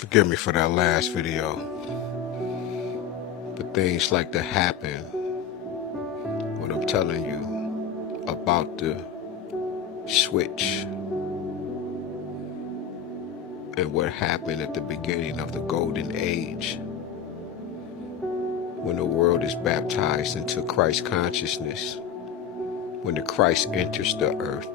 Forgive me for that last video, but things like that happen when I'm telling you about the switch and what happened at the beginning of the golden age when the world is baptized into Christ consciousness, when the Christ enters the earth.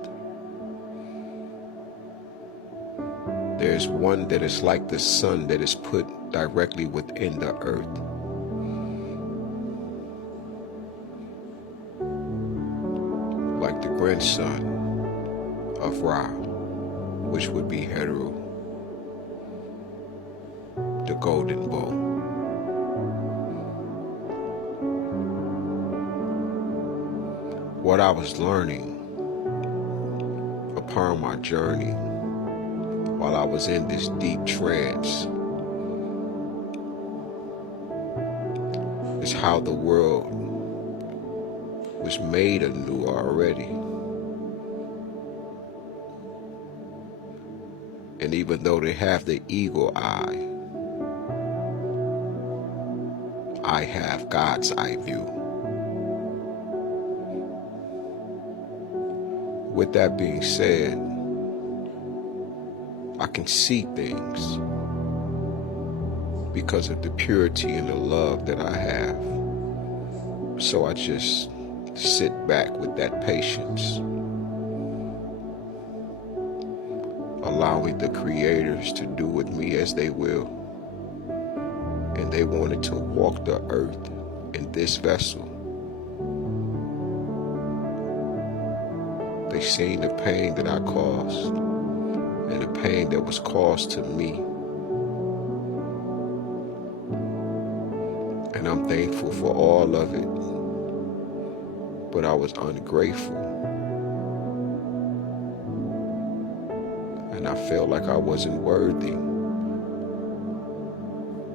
There's one that is like the sun that is put directly within the earth. Like the grandson of Ra, which would be Heru, the golden bull. What I was learning upon my journey while I was in this deep trance is how the world was made anew already. And even though they have the eagle eye, I have God's eye view. With that being said, I can see things because of the purity and the love that I have. So I just sit back with that patience, allowing the creators to do with me as they will. And they wanted to walk the earth in this vessel. They seen the pain that I caused and the pain that was caused to me. And I'm thankful for all of it, but I was ungrateful. And I felt like I wasn't worthy,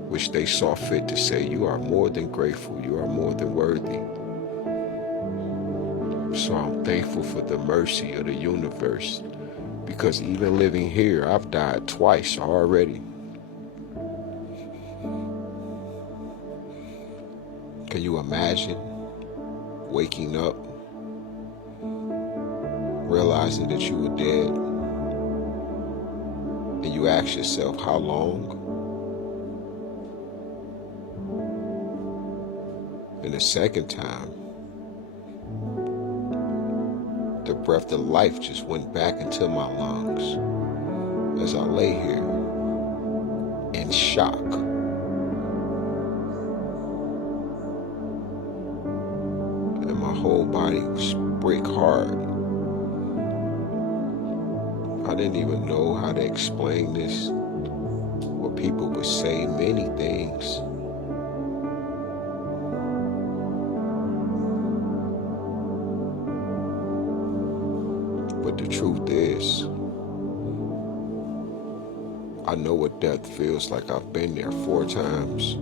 which they saw fit to say, you are more than grateful, you are more than worthy. So I'm thankful for the mercy of the universe, because even living here, I've died twice already. Can you imagine waking up, realizing that you were dead, and you ask yourself, how long? And the second time, the breath of life just went back into my lungs as I lay here in shock. And my whole body was brick hard. I didn't even know how to explain this. Well, people would say many things. But the truth is, I know what death feels like. I've been there 4 times.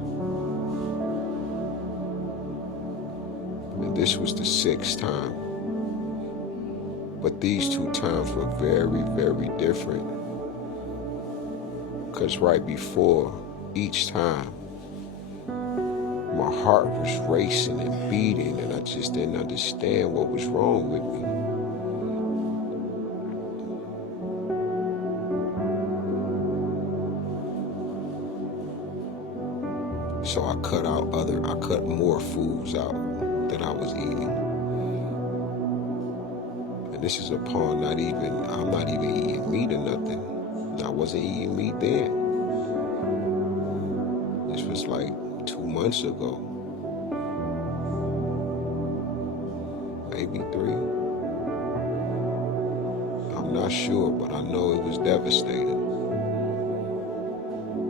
And this was the 6th time. But these 2 times were very, very different. Because right before each time, my heart was racing and beating, and I just didn't understand what was wrong with me. So I cut more foods out that I was eating. And this is upon I'm not even eating meat or nothing. I wasn't eating meat then. This was like 2 months ago. Maybe 3. I'm not sure, but I know it was devastating.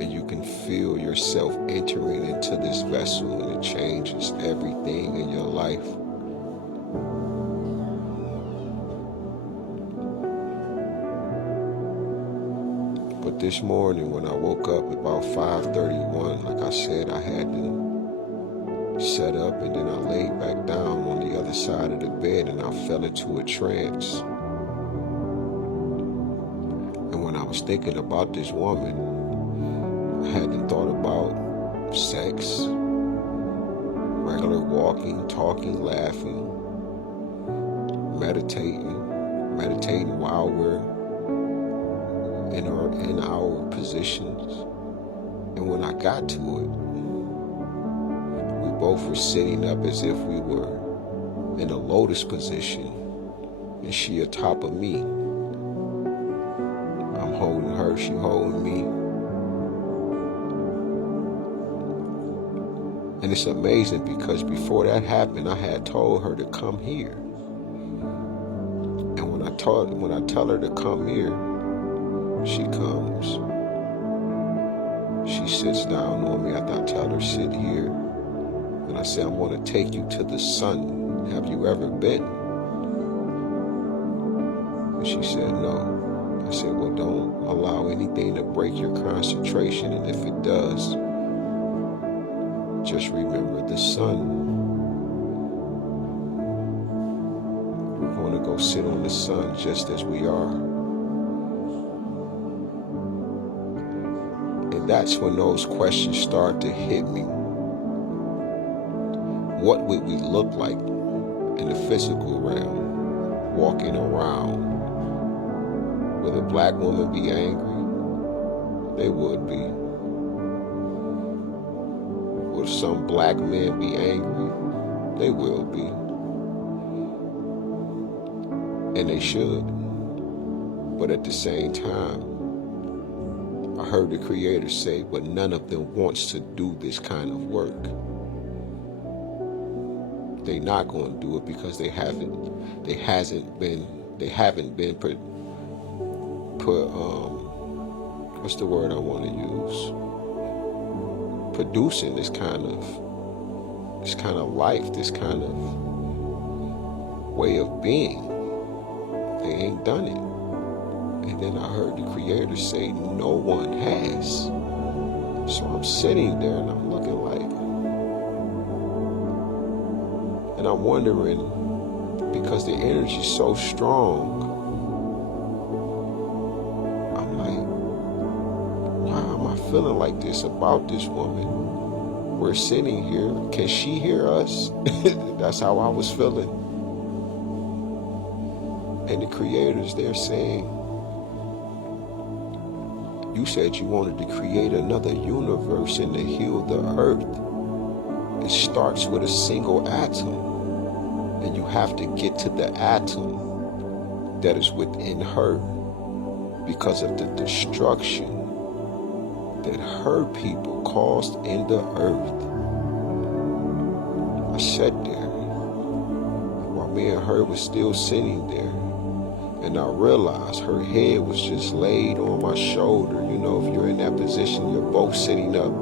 And you can feel yourself entering into this vessel, and it changes everything in your life. But this morning when I woke up about 5:31, like I said, I had to set up, and then I laid back down on the other side of the bed, and I fell into a trance. And when I was thinking about this woman, I hadn't thought about sex, regular walking, talking, laughing, meditating while we're in our positions. And when I got to it, we both were sitting up as if we were in a lotus position, and she atop of me. I'm holding her, she holding me. And it's amazing because before that happened, I had told her to come here. And when I tell her to come here, she comes. She sits down on me after I tell her sit here. And I say, I'm going to take you to the sun. Have you ever been? And she said, no. I said, well, don't allow anything to break your concentration. And if it does, just remember the sun. We're going to go sit on the sun just as we are. And that's when those questions start to hit me. What would we look like in the physical realm, walking around? Would a black woman be angry? They would be. Would some black men be angry? They will be. And they should. But at the same time, I heard the Creator say, but none of them wants to do this kind of work. They're not going to do it because they haven't been what's the word I want to use? Producing this kind of life, this kind of way of being. They ain't done it. And then I heard the Creator say, no one has. So I'm sitting there and I'm looking like, and I'm wondering, because the energy's so strong, I'm like, why am I feeling like this about this woman? We're sitting here. Can she hear us? That's how I was feeling. And the Creator's there saying, you said you wanted to create another universe and to heal the earth. It starts with a single atom. And you have to get to the atom that is within her because of the destruction that her people caused in the earth. I sat there while me and her was still sitting there, and I realized her head was just laid on my shoulder. You know, if you're in that position, you're both sitting up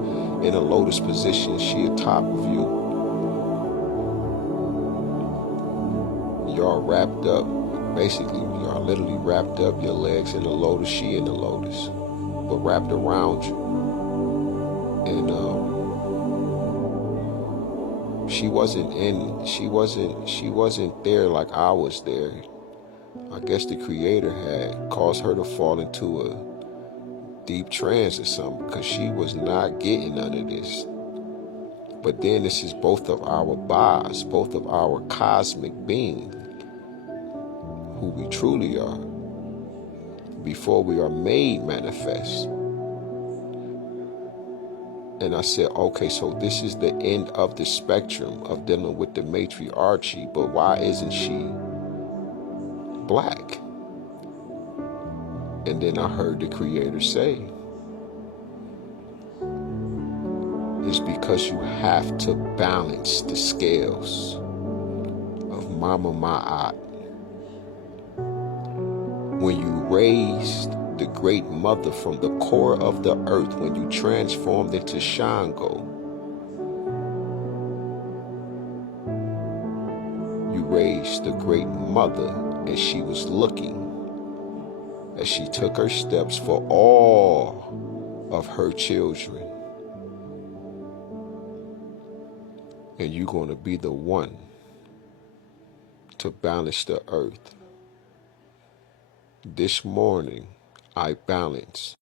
in a lotus position, she atop of you. Y'all wrapped up, basically, y'all literally wrapped up, your legs in the lotus, she in the lotus, but wrapped around you. And she wasn't there like I was there. I guess the Creator had caused her to fall into a deep trance or something, because she was not getting none of this. But then this is both of our Ba's, both of our cosmic being, who we truly are, before we are made manifest. And I said, okay, so this is the end of the spectrum of dealing with the matriarchy, but why isn't she black? And then I heard the Creator say, it's because you have to balance the scales of Mama Ma'at. When you raised the great mother from the core of the earth, when you transformed into Shango, you raised the great mother, and she was looking as she took her steps for all of her children. And you're going to be the one to balance the earth. This morning, I balanced